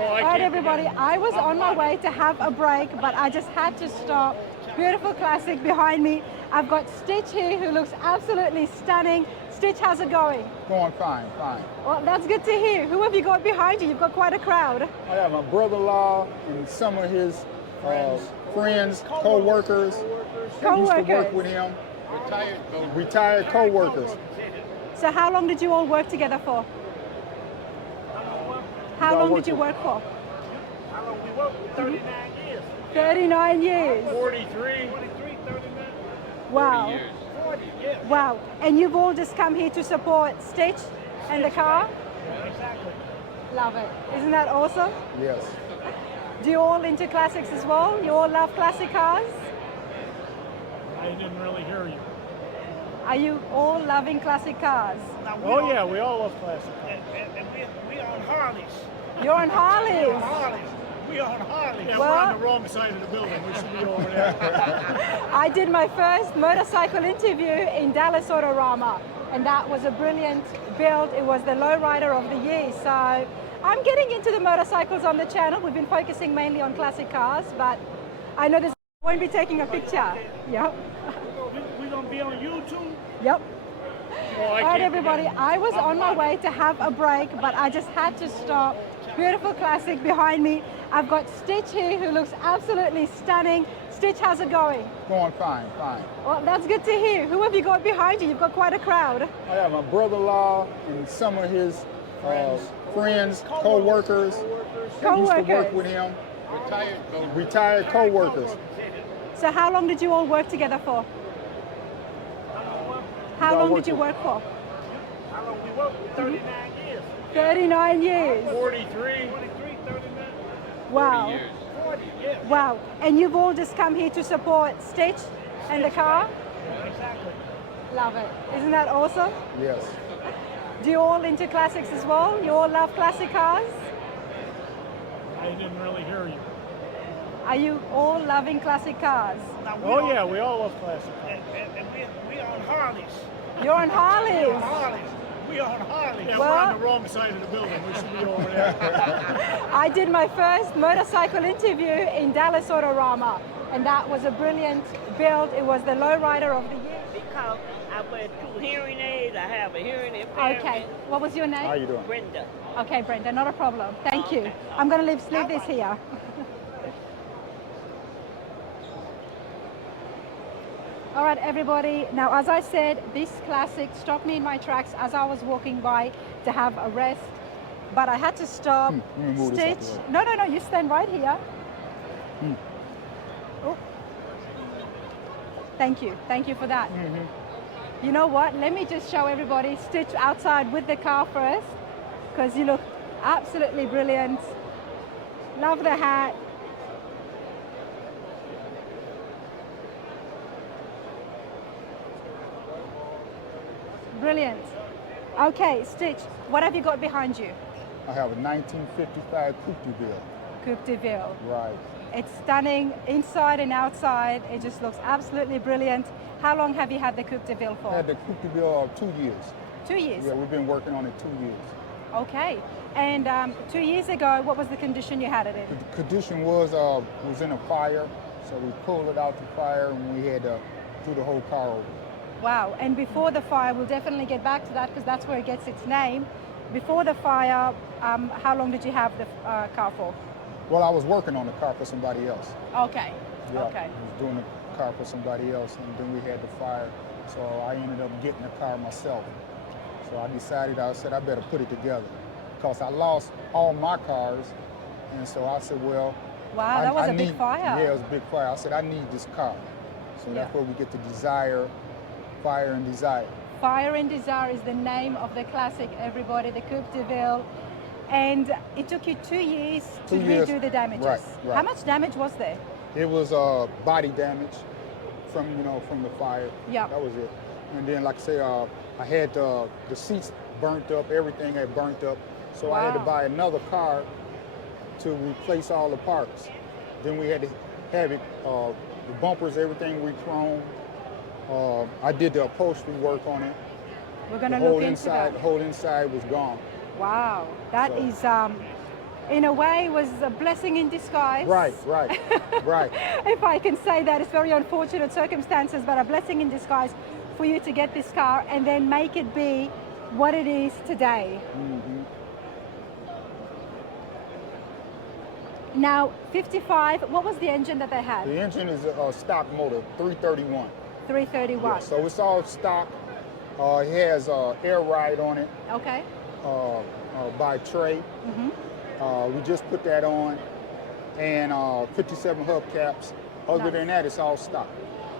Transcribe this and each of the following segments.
All right, everybody, I was on my way to have a break, but I just had to stop. Beautiful classic behind me. I've got Stitch here, who looks absolutely stunning. Stitch, how's it going? Going fine, fine. Well, that's good to hear. Who have you got behind you? You've got quite a crowd. I have my brother-in-law and some of his friends, co-workers. Used to work with him. Retired co-workers. So how long did you all work together for? How long did you work for? How long we worked? 39 years. 39 years. 43, 39. Wow. 40 years. 40, yeah. Wow. And you've all just come here to support Stitch and the car? Exactly. Love it. Isn't that awesome? Yes. Do you all into classics as well? You all love classic cars? I didn't really hear you. Are you all loving classic cars? Oh yeah, we all love classic cars. And we on Harleys. You're on We on Harleys. Harleys. We on Harleys. Yeah, Well- we're on the wrong side of the building. We should be over there. I did my first motorcycle interview in Dallas Autorama, and that was a brilliant build. It was the lowrider of the year. So I'm getting into the motorcycles on the channel. We've been focusing mainly on classic cars, but I know this won't be taking a picture. Yep. We gonna be on YouTube. Yep. Oh, All right, everybody, I was on my way to have a break, but I just had to stop. Beautiful classic behind me. I've got Stitch here, who looks absolutely stunning. Stitch, how's it going? Going fine, fine. Well, that's good to hear. Who have you got behind you? You've got quite a crowd. I have my brother-in-law and some of his friends, co-workers. Used to work Co-workers. with him. Retired co-workers. So how long did you all work together for? How long did you work for? How long we worked? 39 years. 39 years. 43, 39. Wow. 40, yeah. Wow. And you've all just come here to support Stitch and the car? Exactly. Love it. Isn't that awesome? Yes. Do you all into classics as well? You all love classic cars? I didn't really hear you. Are you all loving classic cars? Oh yeah, we all love classic cars. And we on Harleys. You're on We on Harleys. Harleys. We on Harleys. Yeah, Well- we're on the wrong side of the building. We should be over there. I did my first motorcycle interview in Dallas Autorama, and that was a brilliant build. It was the lowrider of the year. Because I wear 2 hearing aids, I have a hearing impairment. Okay. What was your name? How you doing? Brenda. Okay, Brenda, not a problem. Thank you. I'm going to leave this here. All right, everybody. Now, as I said, this classic stopped me in my tracks as I was walking by to have a rest, but I had to stop. Let me move this out Stitch. the way. No, you stand right here. Oh. Thank you for that. You know what? Let me just show everybody Stitch outside with the car first, because you look absolutely brilliant. Love the hat. Brilliant. Okay, Stitch, what have you got behind you? I have a 1955 Coupe de Ville. Coupe de Ville. Right. It's stunning inside and outside. It just looks absolutely brilliant. How long have you had the Coupe de Ville I for? had the Coupe de Ville 2 years. 2 years. Yeah, we've been working on it 2 years. Okay. And 2 years ago, what was the condition you had it in? The condition was in a fire, so we pulled it out the fire and we had to do the whole car over. Wow. And before the fire, we'll definitely get back to that because that's where it gets its name. Before the fire, how long did you have the car for? Well, I was working on the car for somebody else. Okay. Yeah, Okay. I was doing the car for somebody else, and then we had the fire, so I ended up getting the car myself. So I said I better put it together because I lost all my cars, and so I said, well, Wow, that was a big fire. Yeah, it was a big fire. I said I need this car, so that's where we get the Desire, Fire and Desire. Fire and Desire is the name of the classic, everybody, the Coupe de Ville. And it took you 2 years to 2 years. redo the damages. Right. How much damage was there? It was body damage from the fire. Yeah. That was it. And then, like I say, I had the seats burnt up. Everything had burnt up. So I had to Wow. buy another car to replace all the parts. Then we had to have it, the bumpers, everything re-chrome. I did the upholstery work on it. We're going The to whole look into inside, that. the whole inside was gone. Wow, that So- is in a way, was a blessing in disguise. Right, right, right. If I can say that, it's very unfortunate circumstances, but a blessing in disguise for you to get this car and then make it be what it is today. Mm-hmm. Now, 55, what was the engine that they had? The engine is a stock motor, 331. 331. Yeah, so it's all stock. It has air ride on it Okay. by Trey. We just put that on, and 57 hubcaps. Other Nice. than that, it's all stock.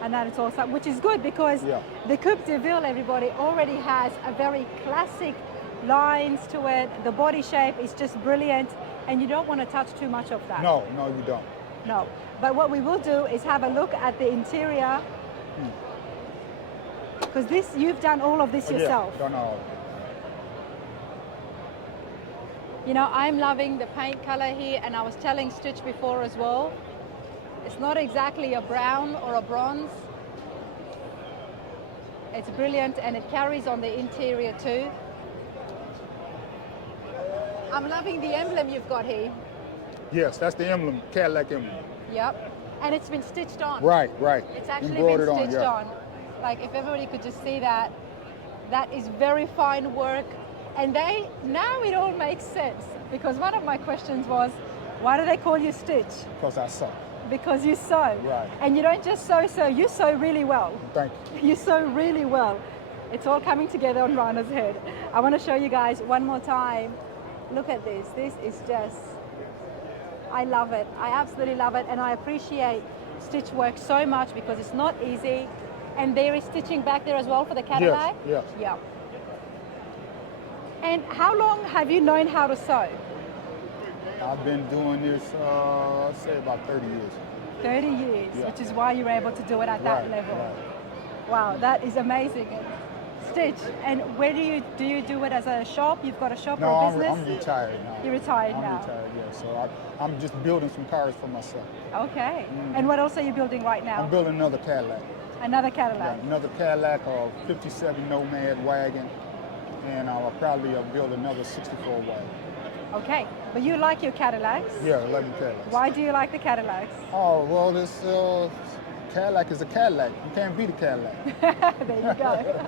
And that is also, which is good because Yeah. the Coupe de Ville, everybody, already has a very classic lines to it. The body shape is just brilliant, and you don't want to touch too much of that. No, no, you don't. No. But what we will do is have a look at the interior, because this, you've done all of this yourself. Yeah, done all. You know, I'm loving the paint color here, and I was telling Stitch before as well, it's not exactly a brown or a bronze. It's brilliant, and it carries on the interior too. I'm loving the emblem you've got here. Yes, that's the emblem, Cadillac emblem. Yep. And it's been stitched on. Right, right. It's actually been Embroidered stitched yeah. on. Like, if everybody could just see that, that is very fine work. And now it all makes sense. Because one of my questions was, why do they call you Stitch? Because I suck. Because you sew. Right. And you don't just sew, you sew really well. Thank you. You sew really well. It's all coming together on Rana's head. I want to show you guys one more time. Look at this. This is just, I love it. I absolutely love it. And I appreciate stitch work so much because it's not easy. And there is stitching back there as well for the Cadillac? Yes, yes. Yeah. And how long have you known how to sew? I've been doing this, I'd say about 30 years. 30 years, Yeah. which is why you're able to do it at that Right, level. right. Wow, that is amazing. Stitch, and where do you do it as a shop? You've got a shop No, or a I'm business? retired now. You're retired I'm now. retired, yeah. So I'm just building some cars for myself. Okay. And what else are you building right now? I'm building another Cadillac. Another Cadillac. Yeah, another Cadillac, 57 Nomad wagon, and I'll probably build another 64 wagon. Okay, but you like your Cadillacs. Yeah, 11 Cadillacs. Why do you like the Cadillacs? Oh, well, this Cadillac is a Cadillac. You can't beat a Cadillac. There you go.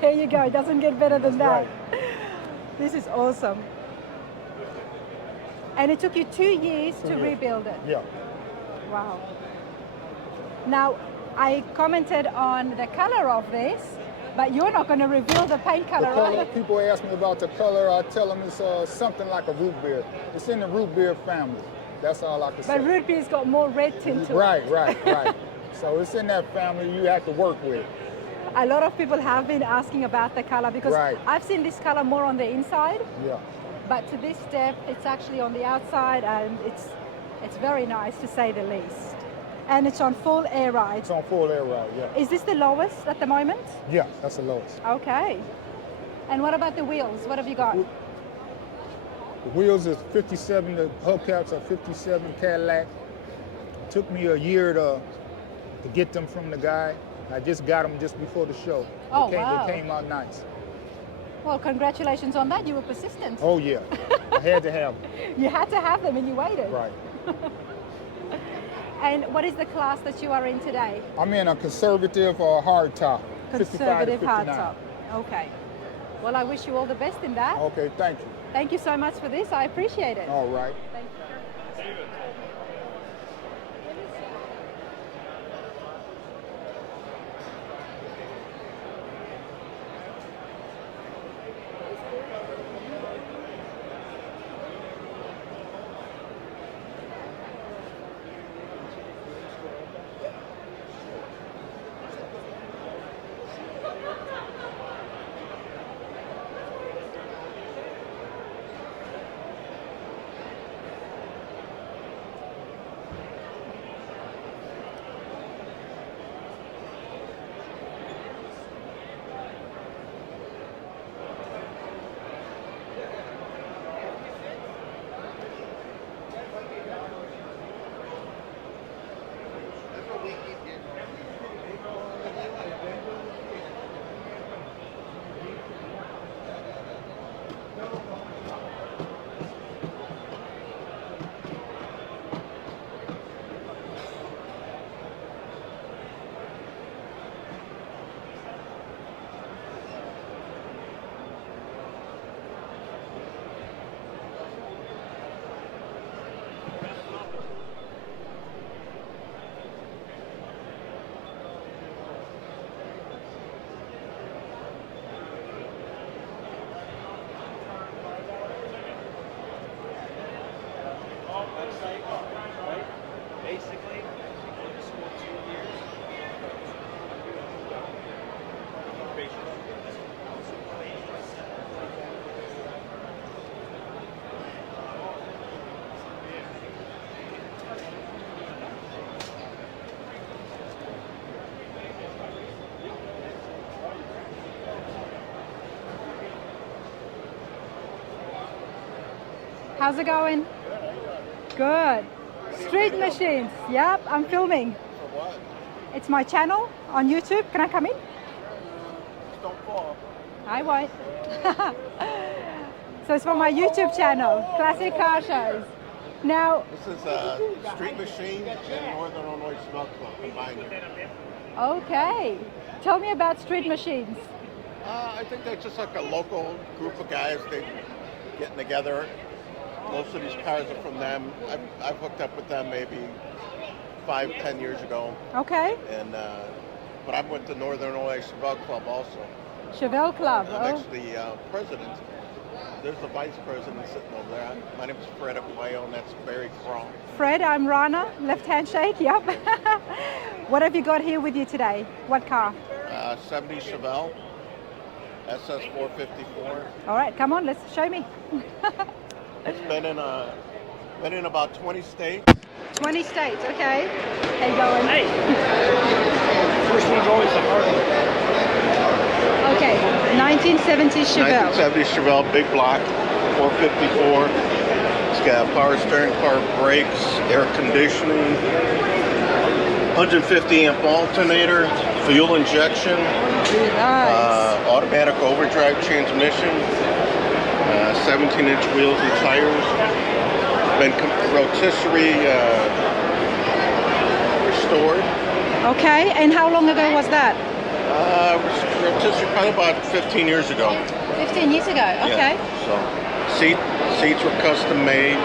There you go. It doesn't get better than that. Right. This is awesome. And it took you 2 years to rebuild it. Yeah. Wow. Now, I commented on the color of this, but you're not going to reveal the paint The color, color, right? people ask me about the color. I tell them it's something like a root beer. It's in the root beer family. That's all I can say. But root beer's got more red tint to it. Right. So it's in that family you have to work with. A lot of people have been asking about the color because Right. I've seen this color more on the inside, Yeah. but to this step, it's actually on the outside, and it's very nice to say the least. And it's on full air ride. It's on full air ride, yeah. Is this the lowest at the moment? Yeah, that's the lowest. Okay. And what about the wheels? What have you got? The wheels is 57, the hubcaps are 57 Cadillac. Took me a year to get them from the guy. I just got them just before the show. Oh, They wow. came out nice. Well, congratulations on that. You were persistent. Oh yeah, I had to have them. You had to have them and you waited. Right. And what is the class that you are in today? I'm in a conservative hard top. 55 to Conservative 59. hardtop. Okay. Well, I wish you all the best in that. Okay, thank you. Thank you so much for this. I appreciate it. All right. Thank you. How's it going? Good. Street machines. Yep, I'm filming. For what? It's my channel on YouTube. Can I come in? Just don't fall. I won't. So it's for my YouTube channel, Classic Car Shows. Now, This is Street Machine and Northern Illinois Chevelle Club combined. okay. Tell me about street machines. I think they're just like a local group of guys. They getting together. Most of these cars are from them. I've hooked up with them maybe 5-10 years ago. Okay. And but I'm with the Northern Illinois Chevelle Club also. Chevelle Club. I'm Oh, actually president. There's the vice president sitting over there. My name is Fred Aguayo, and that's Barry Crawl. Fred, I'm Rana. Left hand shake. Yep. What have you got here with you today? What car? 70 Chevelle SS-454. All right, come on, let's show me. It's been in about 20 states. 20 states, okay. How you going? Hey! First one's always the hard one. Okay, 1970 Chevelle. 1970 Chevelle, big block, 454. It's got power steering, power brakes, air conditioning, 150 amp alternator, fuel injection, Nice. automatic overdrive transmission, 17-inch wheels and tires. Been rotisserie restored. Okay, and how long ago was that? Rotisserie probably about 15 years ago. 15 years ago, okay. Yeah, so seats were custom made.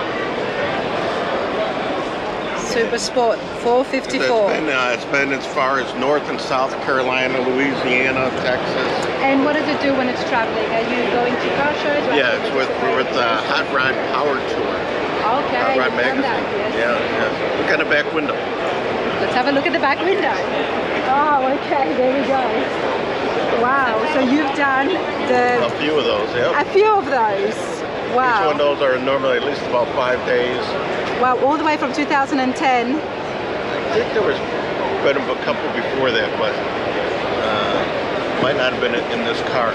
Super Sport 454. It's been as far as North and South Carolina, Louisiana, Texas. And what does it do when it's traveling? Are you going to car shows? Yeah, it's with Hot Rod Power Tour. Okay, Hot Rod you've done Magazine. that, yes. Yeah. Look at the back window. Let's have a look at the back window. Oh, okay, there we go. Wow, so you've done A few of those, yeah. a few of those. Wow. Each one of those are normally at least about 5 days. Wow, all the way from 2010. I think there was been a couple before that, but might not have been in this car.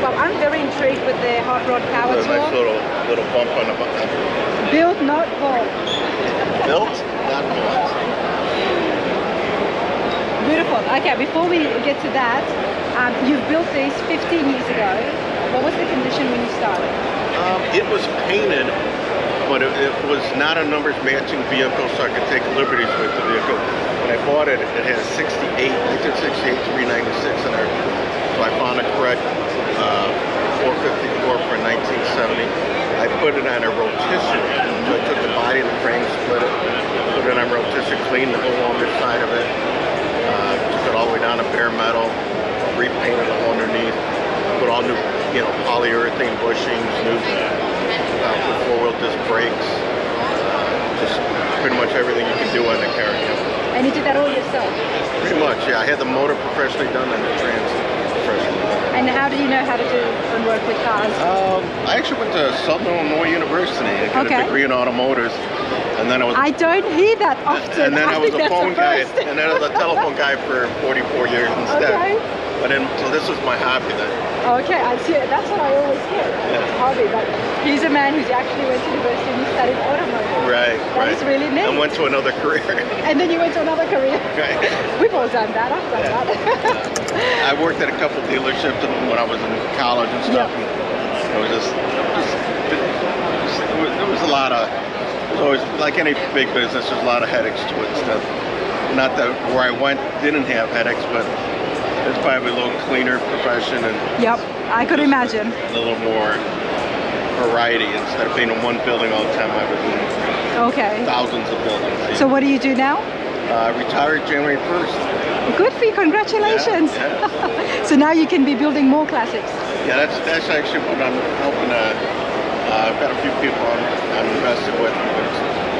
Well, I'm very intrigued with the Hot Rod Power There's a nice Tour. little bump on the button. Built, not bought. Built, not bought. Beautiful. Okay, before we get to that, you've built these 15 years ago. What was the condition when you started? It was painted, but it was not a numbers matching vehicle, so I could take liberties with the vehicle. When I bought it, it had 1968 396 in there. So I found a correct 454 for 1970. I put it on a rotisserie. So I took the body and the frame, split it, put it on rotisserie, cleaned the whole underside of it, took it all the way down to bare metal, repainted it all underneath, put all new, polyurethane bushings, new four-wheel disc brakes, just pretty much everything you can do on the car. And you did that all yourself? Pretty much, yeah. I had the motor professionally done and the trans professionally done. And how do you know how to do and work with cars? I actually went to Southern Illinois University and got a degree in automotives. And then I don't hear that often. And then I was think a phone that's guy, first. and then I was a telephone guy for 44 years instead. Okay. But then, so this was my hobby then. Okay, I see it. That's what I always hear. Yeah. Hobby, but he's a man who's actually went to university and he studied automotive. Right, That is really neat. And went to another career. And then you went to another career. Right. We've all done that. I've done that. I worked at a couple dealerships when I was in college and stuff. Yeah. And it was there was a lot of, it was always, like any big business, there's a lot of headaches to it and stuff. Not that where I went didn't have headaches, but it's probably a little cleaner profession and Yep, I could imagine. a little more variety instead of being in one building all the time. I was in Okay. thousands of buildings. So what do you do now? Retired January 1st. Good for you, congratulations. Yeah. So now you can be building more classics. Yeah, that's actually what I'm hoping to. I've got a few people I'm invested with,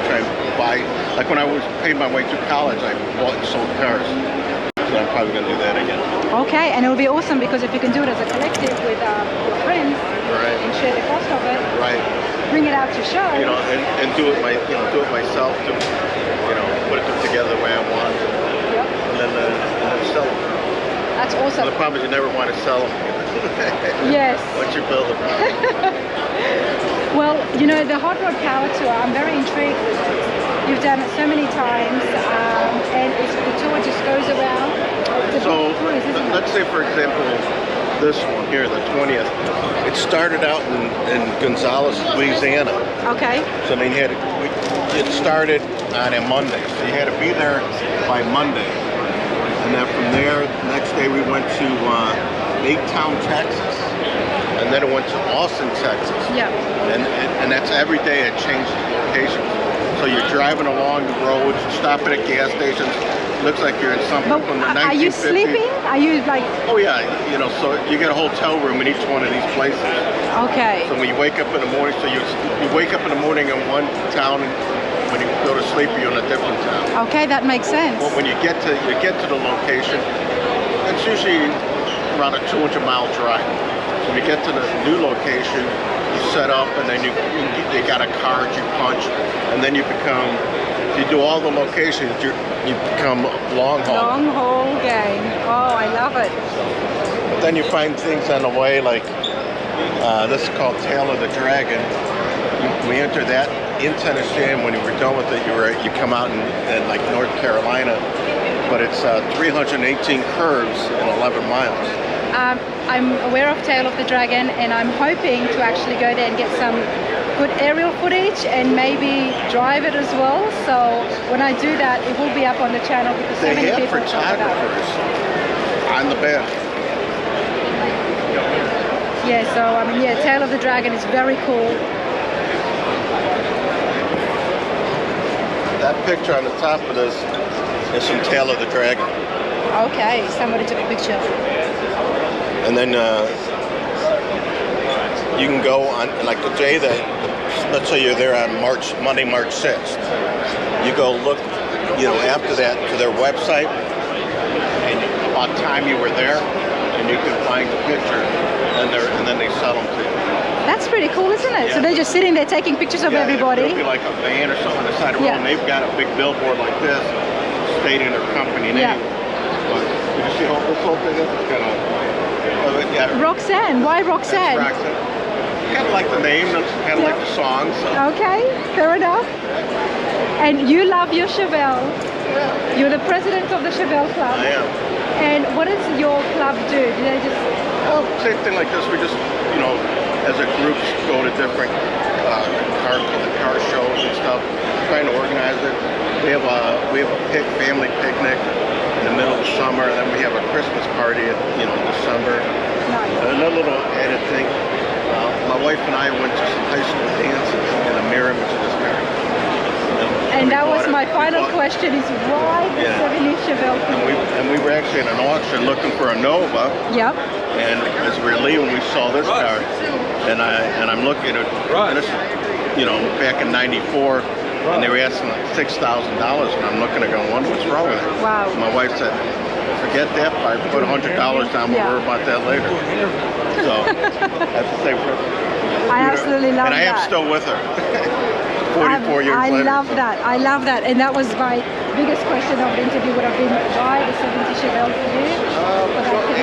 trying to buy. Like when I was paying my way through college, I bought and sold cars. So I'm probably going to do that again. Okay, and it will be awesome because if you can do it as a collective with your friends Right. and share the cost of it, Right. bring it out to show. And do it do it myself. Put it together the way I want, Yep. and then sell them. That's awesome. The problem is you never want to sell them. Yes. Once you build them. Well, you know, the Hot Rod Power Tour, I'm very intrigued with it. You've done it so many times, and the tour just goes around. It's a So big cruise, isn't it? let's say, for example, this one here, the 20th. It started out in Gonzales, Louisiana. Okay. So I mean, it started on a Monday, so you had to be there by Monday. And then from there, the next day we went to Town, Texas, and then it went to Austin, Texas. Yeah. And that's every day it changes locations. So you're driving along the roads, stopping at gas stations. Looks like you're in something But from the 1950s. are you sleeping? Are you like... Oh yeah, you know, so you get a hotel room in each one of these places. Okay. So when you wake up in the morning, so you wake up in the morning in one town, and when you go to sleep, you're in a different town. Okay, that makes sense. Well, when you get to the location, it's usually around a 200-mile drive. So when you get to the new location, you set up, and then you got a card you punch, and then you do all the locations, you become long haul. Long haul game. Oh, I love it. But then you find things on the way, like this is called Tail of the Dragon. We entered that in Tennessee, and when you were done with it, you come out in like North Carolina, but it's 318 curves in 11 miles. I'm aware of Tail of the Dragon, and I'm hoping to actually go there and get some good aerial footage and maybe drive it as well. So when I do that, it will be up on the channel because so many They have people talk about it. photographers on the bed. Yeah, so I mean, yeah, Tail of the Dragon is very cool. That picture on the top of this is from Tail of the Dragon. Okay, somebody took a picture. And then you can go on, like the day that, let's say you're there on Monday, March 6th. You go look, you know, after that to their website and about time you were there, and you can find the picture, and then they sell them to you. That's pretty cool, isn't it? Yeah. So they're just sitting there taking pictures of everybody. It'll be like a van or something on the side of the road, Yeah. and they've got a big billboard like this stating their company name. Yeah. But you see how this whole thing is? It's kind of, yeah. Roxanne, why Roxanne? Kind of like the name, kind of like the song. So. Okay, fair enough. And you love your Chevelle. Yeah. You're the president of the Chevelle Club. I am. And what does your club do? Do they just... Well, same thing like this. We just, you know, as a group go to different car shows and stuff, trying to organize it. We have a family picnic in the middle of the summer, and then we have a Christmas party in December. Nice. And another little added thing. My wife and I went to some high school dances in the mirror, which is just married. And that was my final question: is why the 70 Chevelle? And we were actually at an auction looking for a Nova. Yep. And as we were leaving, we saw this car, and I'm looking at it. And this, you know, back in '94, and they were asking like $6,000, and I'm looking at going, what's wrong with it? Wow. My wife said, forget that part, put $100 down, we'll worry about that later. So that's the same. I absolutely love that. And I am still with her. 44 years I later. love that. I love that. And that was my biggest question of the interview would have been, why the 70 Chevelle for you?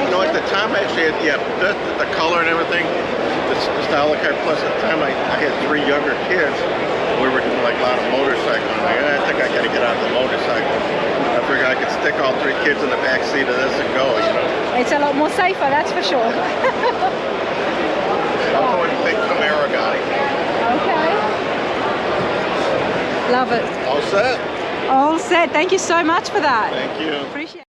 You know, at the time, actually, the color and everything, the style of the car, plus at the time I had 3 younger kids. We were doing like a lot of motorcycling. I think I got to get out of the motorcycle. I figured I could stick all 3 kids in the back seat of this and go, you know. It's a lot more safer, that's for sure. I'm going to big Camaro guy. Okay. Love it. All set? All set. Thank you so much for that. Thank you. Appreciate it.